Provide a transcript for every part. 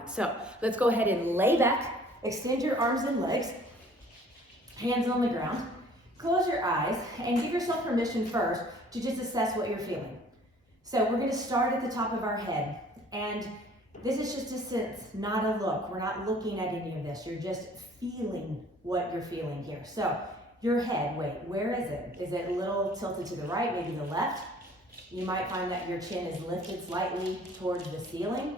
right, so let's go ahead and lay back, extend your arms and legs, hands on the ground, close your eyes, and give yourself permission first to just assess what you're feeling. So we're gonna start at the top of our head, and this is just a sense, not a look. We're not looking at any of this. You're just feeling what you're feeling here. So your head, wait, where is it? Is it a little tilted to the right, maybe the left? You might find that your chin is lifted slightly towards the ceiling.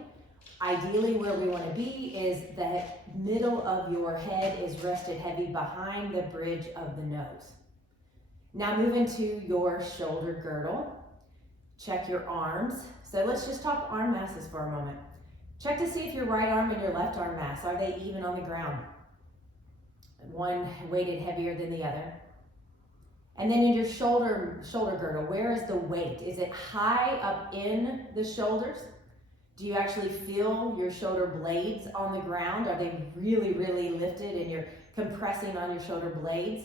Ideally, where we want to be is the middle of your head is rested heavy behind the bridge of the nose. Now move into your shoulder girdle. Check your arms. So let's just talk arm masses for a moment. Check to see if your right arm and your left arm mass, are they even on the ground? One weighted heavier than the other. And then in your shoulder girdle, where is the weight? Is it high up in the shoulders? Do you actually feel your shoulder blades on the ground? Are they really, really lifted and you're compressing on your shoulder blades?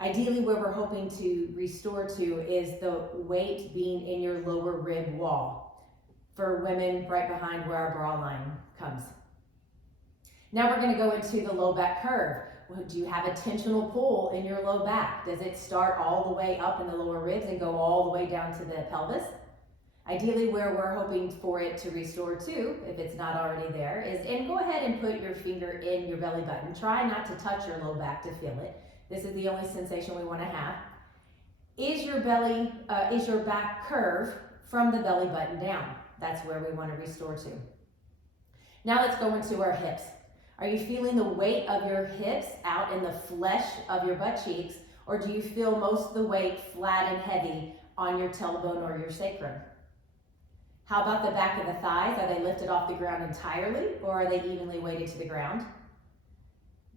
Ideally, where we're hoping to restore to is the weight being in your lower rib wall. For women, right behind where our bra line comes. Now we're going to go into the low back curve. Do you have a tensional pull in your low back? Does it start all the way up in the lower ribs and go all the way down to the pelvis? Ideally, where we're hoping for it to restore to, if it's not already there, is, and go ahead and put your finger in your belly button. Try not to touch your low back to feel it. This is the only sensation we want to have. Is your back curve from the belly button down? That's where we want to restore to. Now let's go into our hips. Are you feeling the weight of your hips out in the flesh of your butt cheeks, or do you feel most of the weight flat and heavy on your tailbone or your sacrum? How about the back of the thighs? Are they lifted off the ground entirely, or are they evenly weighted to the ground?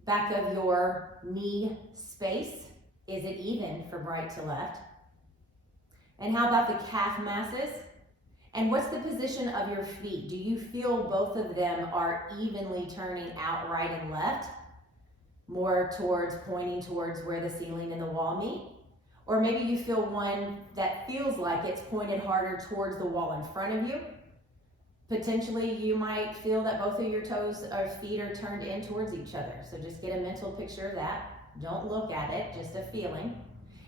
Back of your knee space, is it even from right to left? And how about the calf masses? And what's the position of your feet? Do you feel both of them are evenly turning out right and left? More towards pointing towards where the ceiling and the wall meet? Or maybe you feel one that feels like it's pointed harder towards the wall in front of you. Potentially you might feel that both of your toes or feet are turned in towards each other. So just get a mental picture of that. Don't look at it, just a feeling.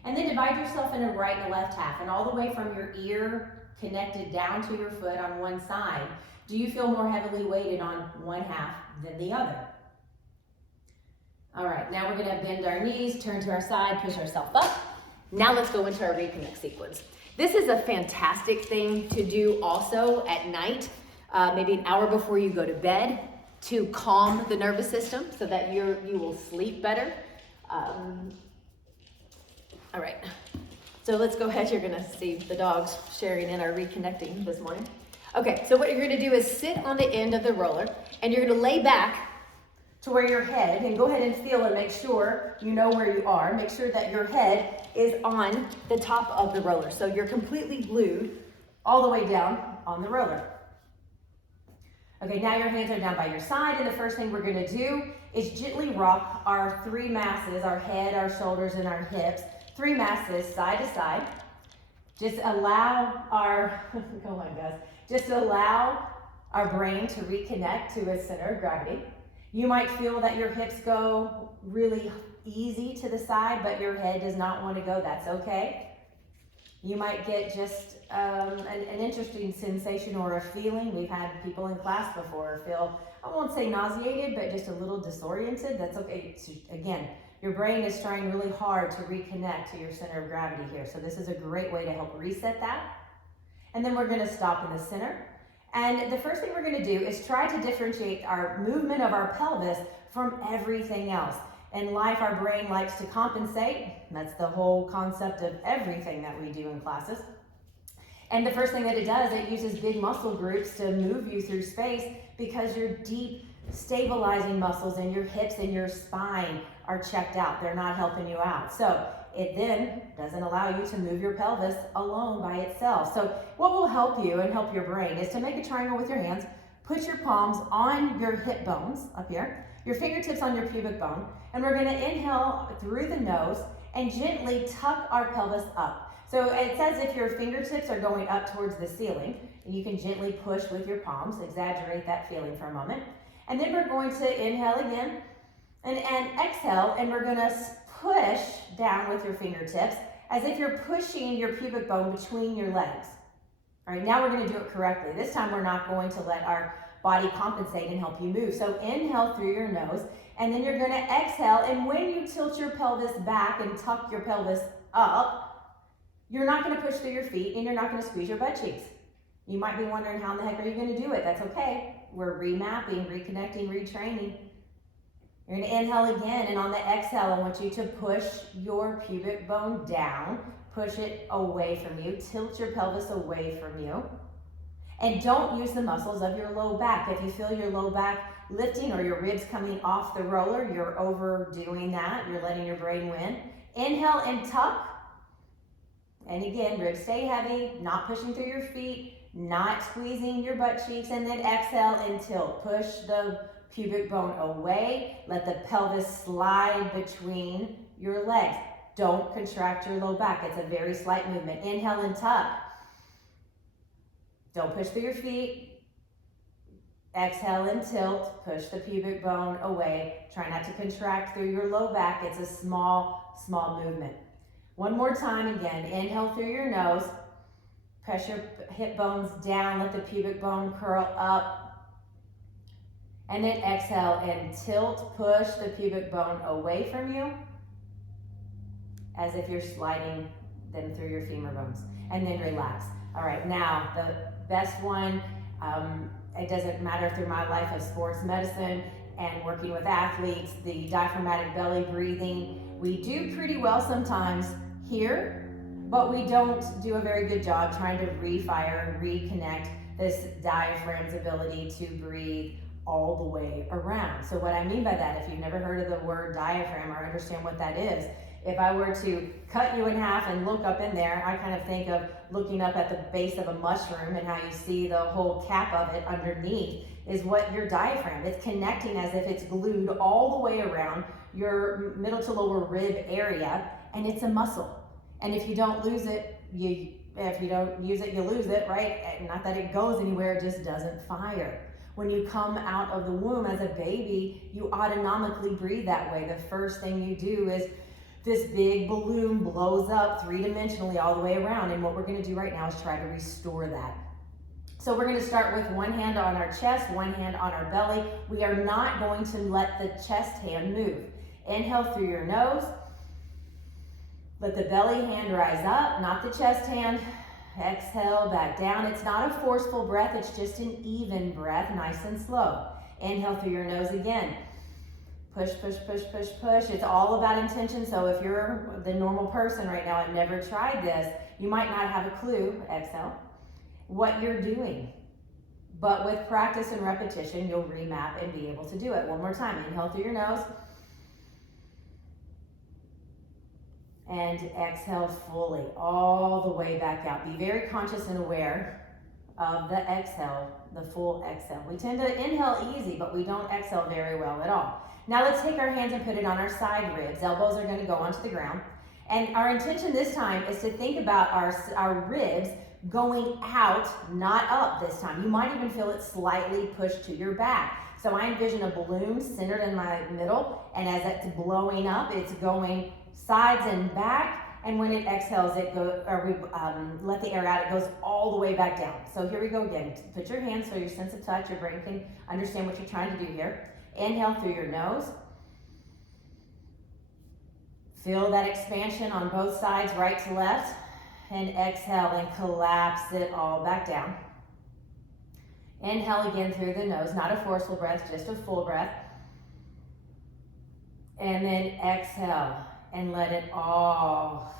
And then divide yourself in a right and a left half, and all the way from your ear connected down to your foot on one side. Do you feel more heavily weighted on one half than the other? All right, now we're gonna bend our knees, turn to our side, push ourselves up. Now let's go into our Reconnect sequence. This is a fantastic thing to do also at night, maybe an hour before you go to bed, to calm the nervous system so that you will sleep better. All right. So let's go ahead. You're gonna see the dogs sharing in our reconnecting this morning. Okay, so what you're gonna do is sit on the end of the roller, and you're gonna lay back to where your head, and go ahead and feel and make sure you know where you are. Make sure that your head is on the top of the roller. So you're completely glued all the way down on the roller. Okay, now your hands are down by your side, and the first thing we're gonna do is gently rock our three masses, our head, our shoulders, and our hips, three masses side to side. Just allow our, oh my gosh, just allow our brain to reconnect to its center of gravity. You might feel that your hips go really easy to the side, but your head does not want to go. That's okay. You might get just an interesting sensation or a feeling. We've had people in class before feel, I won't say nauseated, but just a little disoriented. That's okay. Again, your brain is trying really hard to reconnect to your center of gravity here. So this is a great way to help reset that. And then we're going to stop in the center. And the first thing we're going to do is try to differentiate our movement of our pelvis from everything else. In life, our brain likes to compensate. That's the whole concept of everything that we do in classes. And the first thing that it does, it uses big muscle groups to move you through space because your deep stabilizing muscles in your hips and your spine are checked out. They're not helping you out. So it then doesn't allow you to move your pelvis alone by itself. So what will help you and help your brain is to make a triangle with your hands, put your palms on your hip bones up here, your fingertips on your pubic bone, and we're gonna inhale through the nose and gently tuck our pelvis up. So it's as if your fingertips are going up towards the ceiling. and you can gently push with your palms, exaggerate that feeling for a moment. And then we're going to inhale again and exhale, and we're gonna push down with your fingertips as if you're pushing your pubic bone between your legs. All right, now we're gonna do it correctly. This time we're not going to let our body compensate and help you move. So inhale through your nose, and then you're gonna exhale, and when you tilt your pelvis back and tuck your pelvis up, you're not gonna push through your feet and you're not gonna squeeze your butt cheeks. You might be wondering, how in the heck are you gonna do it? That's okay. We're remapping, reconnecting, retraining. You're gonna inhale again, and on the exhale, I want you to push your pubic bone down, push it away from you, tilt your pelvis away from you, and don't use the muscles of your low back. If you feel your low back lifting or your ribs coming off the roller, you're overdoing that. You're letting your brain win. Inhale and tuck. And again, ribs stay heavy, not pushing through your feet, not squeezing your butt cheeks, and then exhale and tilt. Push the pubic bone away. Let the pelvis slide between your legs. Don't contract your low back. It's a very slight movement. Inhale and tuck. Don't push through your feet. Exhale and tilt. Push the pubic bone away. Try not to contract through your low back. It's a small, small movement. One more time again. Inhale through your nose. Press your hip bones down. Let the pubic bone curl up. And then exhale and tilt. Push the pubic bone away from you, as if you're sliding them through your femur bones. And then relax. All right, now the best one, it doesn't matter through my life of sports medicine and working with athletes, the diaphragmatic belly breathing. We do pretty well sometimes here, but we don't do a very good job trying to refire, reconnect this diaphragm's ability to breathe all the way around. So what I mean by that, if you've never heard of the word diaphragm or understand what that is, if I were to cut you in half and look up in there, I kind of think of looking up at the base of a mushroom and how you see the whole cap of it underneath is what your diaphragm. It's connecting as if it's glued all the way around your middle to lower rib area, and it's a muscle. And if you don't lose it, if you don't use it, you lose it, right? Not that it goes anywhere, it just doesn't fire. When you come out of the womb as a baby, you autonomically breathe that way. The first thing you do is this big balloon blows up three-dimensionally all the way around. And what we're gonna do right now is try to restore that. So we're gonna start with one hand on our chest, one hand on our belly. We are not going to let the chest hand move. Inhale through your nose. Let the belly hand rise up, not the chest hand. Exhale, back down. It's not a forceful breath, it's just an even breath, nice and slow. Inhale through your nose again. Push, push, push, push, push. It's all about intention, so if you're the normal person right now and never tried this, you might not have a clue, exhale, what you're doing. But with practice and repetition, you'll remap and be able to do it. One more time. Inhale through your nose. And exhale fully, all the way back out. Be very conscious and aware of the exhale, the full exhale. We tend to inhale easy, but we don't exhale very well at all. Now let's take our hands and put it on our side ribs. Elbows are going to go onto the ground. And our intention this time is to think about our ribs going out, not up this time. You might even feel it slightly pushed to your back. So I envision a balloon centered in my middle, and as it's blowing up, it's going sides and back, and when it exhales, it goes, let the air out, it goes all the way back down. So here we go again. Put your hands so your sense of touch, your brain can understand what you're trying to do here. Inhale through your nose. Feel that expansion on both sides, right to left, and exhale and collapse it all back down. Inhale again through the nose, not a forceful breath, just a full breath. And then exhale and let it all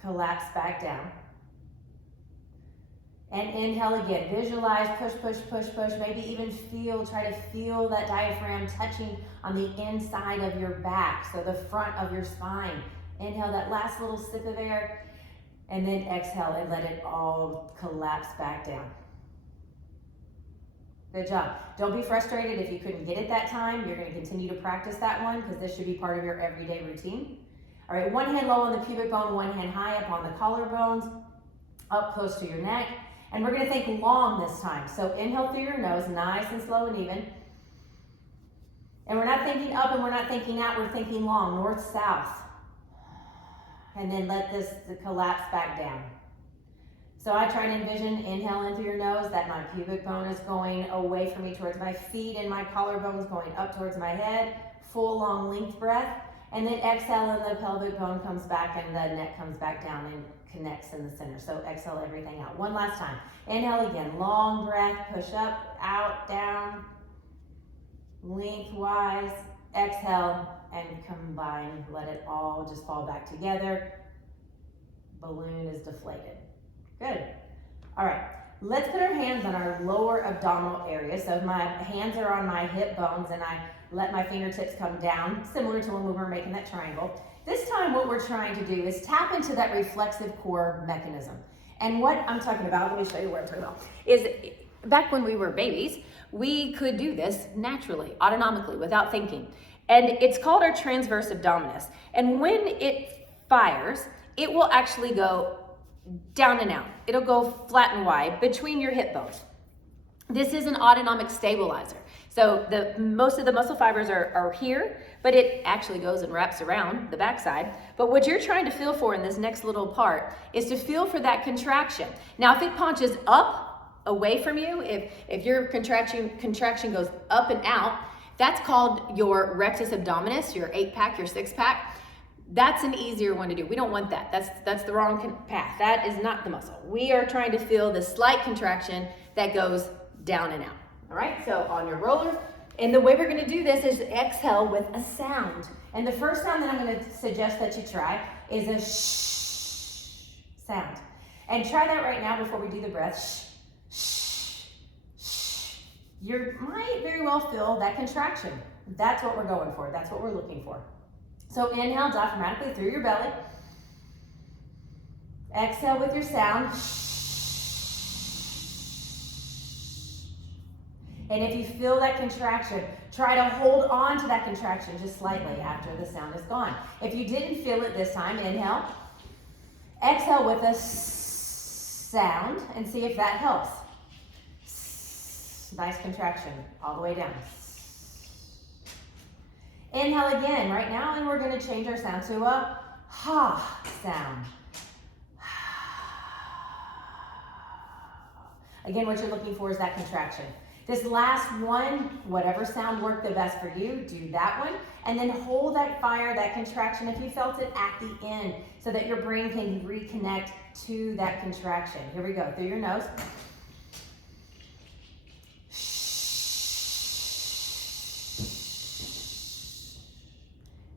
collapse back down. And inhale again, visualize, push, push, push, push, maybe even try to feel that diaphragm touching on the inside of your back, so the front of your spine. Inhale that last little sip of air, and then exhale and let it all collapse back down. Good job. Don't be frustrated if you couldn't get it that time. You're going to continue to practice that one because this should be part of your everyday routine. All right, one hand low on the pubic bone, one hand high up on the collarbones, up close to your neck. And we're gonna think long this time. So inhale through your nose, nice and slow and even. And we're not thinking up and we're not thinking out, we're thinking long, north, south. And then let this collapse back down. So I try to envision, inhale in through your nose, that my pubic bone is going away from me towards my feet and my collarbone's going up towards my head. Full long length breath. And then exhale and the pelvic bone comes back and the neck comes back down and connects in the center. So exhale everything out. One last time. Inhale again, long breath, push up, out, down. Lengthwise, exhale and combine, let it all just fall back together. Balloon is deflated. Good. All right, let's put our hands on our lower abdominal area. So my hands are on my hip bones and I let my fingertips come down, similar to when we were making that triangle. This time what we're trying to do is tap into that reflexive core mechanism. And what I'm talking about, let me show you what I'm talking about, is back when we were babies, we could do this naturally, autonomically, without thinking. And it's called our transverse abdominis. And when it fires, it will actually go down and out. It'll go flat and wide between your hip bones. This is an autonomic stabilizer. So most of the muscle fibers are here, but it actually goes and wraps around the backside. But what you're trying to feel for in this next little part is to feel for that contraction. Now, if it punches up, away from you, if your contraction goes up and out, that's called your rectus abdominis, your 8-pack, your 6-pack. That's an easier one to do. We don't want that. That's the wrong path. That is not the muscle. We are trying to feel the slight contraction that goes down and out. All right, so on your roller, and the way we're gonna do this is exhale with a sound. And the first sound that I'm gonna suggest that you try is a shh sound. And try that right now before we do the breath. Shh. You might very well feel that contraction. That's what we're going for. That's what we're looking for. So inhale diaphragmatically through your belly. Exhale with your sound. And if you feel that contraction, try to hold on to that contraction just slightly after the sound is gone. If you didn't feel it this time, inhale. Exhale with a sound and see if that helps. Nice contraction all the way down. Inhale again right now, and we're going to change our sound to a ha sound. Again, what you're looking for is that contraction. This last one, whatever sound worked the best for you, do that one, and then hold that fire, that contraction, if you felt it at the end, so that your brain can reconnect to that contraction. Here we go, through your nose.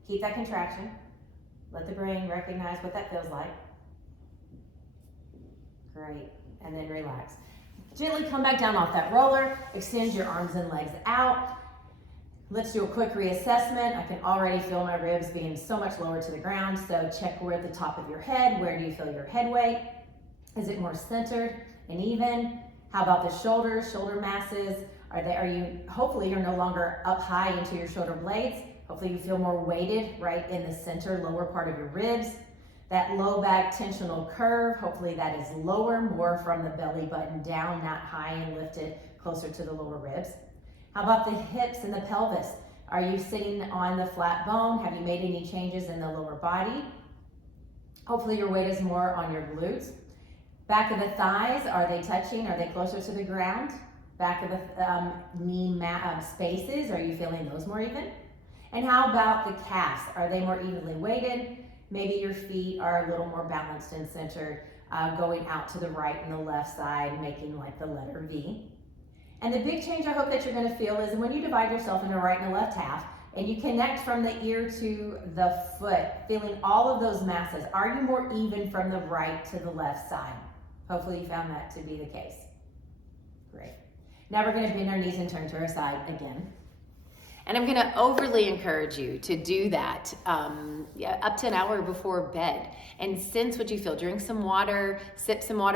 Keep that contraction. Let the brain recognize what that feels like. Great, and then relax. Gently come back down off that roller. Extend your arms and legs out. Let's do a quick reassessment. I can already feel my ribs being so much lower to the ground, so check where at the top of your head. Where do you feel your head weight? Is it more centered and even? How about the shoulders, shoulder masses? Hopefully you're no longer up high into your shoulder blades. Hopefully you feel more weighted right in the center, lower part of your ribs. That low back tensional curve, hopefully that is lower, more from the belly button down, not high and lifted closer to the lower ribs. How about the hips and the pelvis? Are you sitting on the flat bone? Have you made any changes in the lower body? Hopefully your weight is more on your glutes. Back of the thighs, are they touching? Are they closer to the ground? Back of the knee spaces, are you feeling those more even? And how about the calves? Are they more evenly weighted? Maybe your feet are a little more balanced and centered, going out to the right and the left side, making like the letter V. And the big change I hope that you're gonna feel is when you divide yourself into right and the left half, and you connect from the ear to the foot, feeling all of those masses. Are you more even from the right to the left side? Hopefully you found that to be the case. Great. Now we're gonna bend our knees and turn to our side again. And I'm gonna overly encourage you to do that up to an hour before bed. And sense what you feel. Drink some water, sip some water.